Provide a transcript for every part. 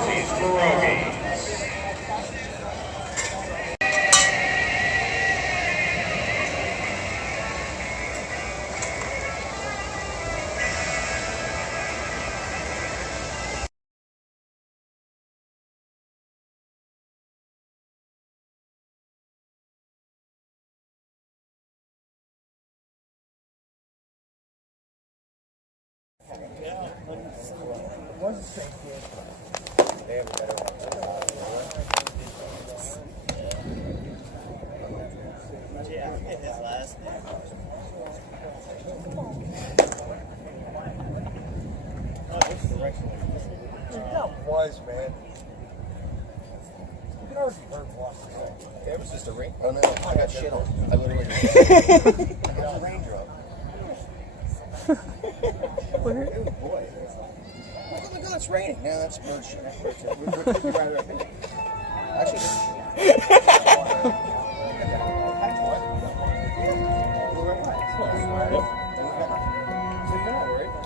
Rosie's Pierogies. Was, man. You can already burn water. It was just a rain. Oh no, I got shit on. I literally got a raindrop. Oh boy. Oh my god, it's raining. No, that's bird shit. Actually,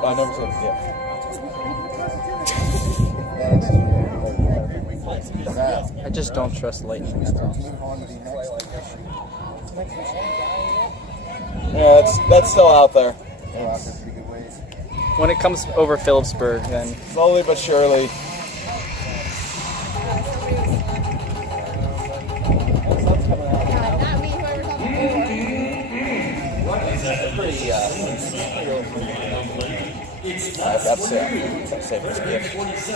I never said it. Yeah. I just don't trust lightning at all. Yeah, that's still out there. When it comes over Phillipsburg, then Slowly but surely. That's it. That's it.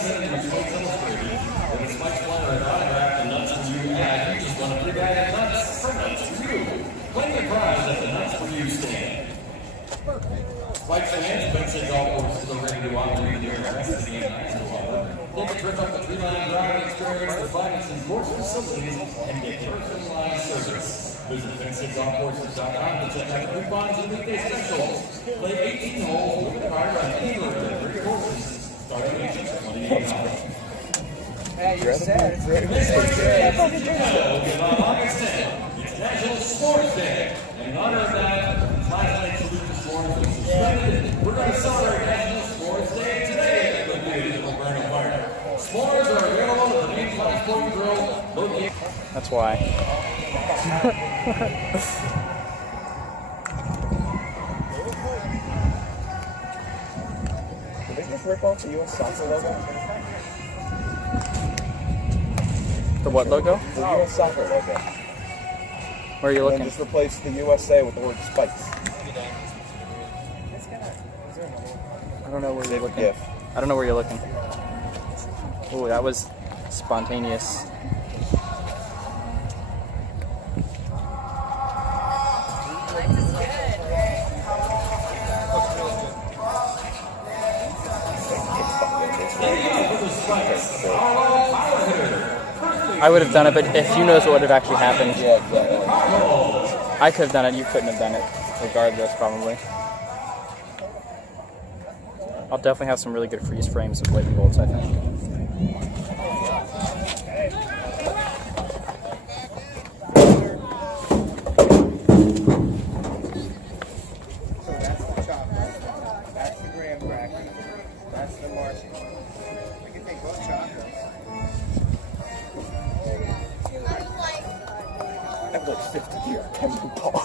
Flight Finance, Benson Golf Course is ready to operate the rest of the game. Take a trip up the three-line drive and experience the finest and course facilities and get personalized service. Visit BensonGolfCourses.com to check out coupons and weekday specials. Play 18 holes with a card on any of the 3 courses starting at $20. Hey, you're sad. On August 10th, it's National Sports Day. In honor of that, last night's Salute Sports was suspended. We're going to celebrate National Sports Day today at the beautiful Burnham Park. S'mores are available at the main Flash Point Grill located. that's why. Did they just rip off the U.S. Soccer logo? The what logo? The U.S. Soccer logo. Where are you And looking? just replace the USA with the word spikes. I don't know where you're looking. GIF. I don't know where you're looking. Oh, that was spontaneous. I would have done it, but if you knows what would have actually happened, Yeah, exactly. I could have done it. You couldn't have done it, regardless, probably. I'll definitely have some really good freeze frames of lightning bolts, I think. So that's the chocolate. That's the graham cracker. That's the marshmallow. We can take both chocolates. I have like 50 here. Can you call?